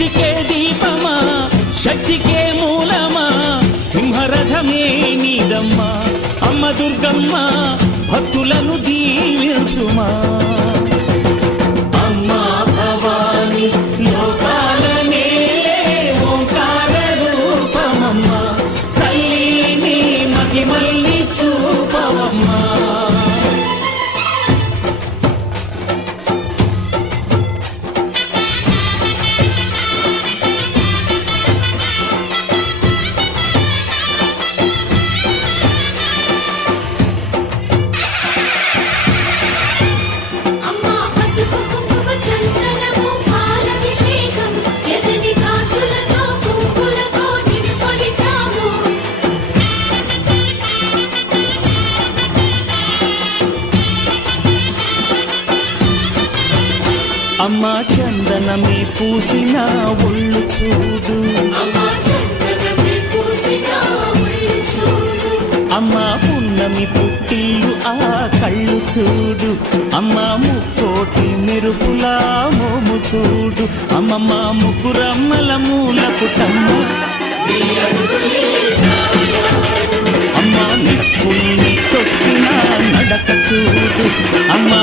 సృష్టికే దీపమా శక్తికే మూలమా సింహరథమే నీదమ్మా అమ్మ దుర్గమ్మ భక్తులను దీవించుమా అమ్మా భవాని లోకాల నేలే ఓంకార రూపమమ్మా తల్లి నీ మహిమల్ని చూపవమ్మా అమ్మా చందనమే పూసిన ఒళ్ళు చూడు అమ్మా పున్నమి పుట్టిల్లు ఆ కళ్ళు చూడు అమ్మా ముక్కోటి మెరుపులా మోము చూడు అమ్మమ్మ ముగ్గురమ్మల మూల పుటమ్మ అమ్మా నిప్పుల్ని తొక్కిన నడక చూడు అమ్మా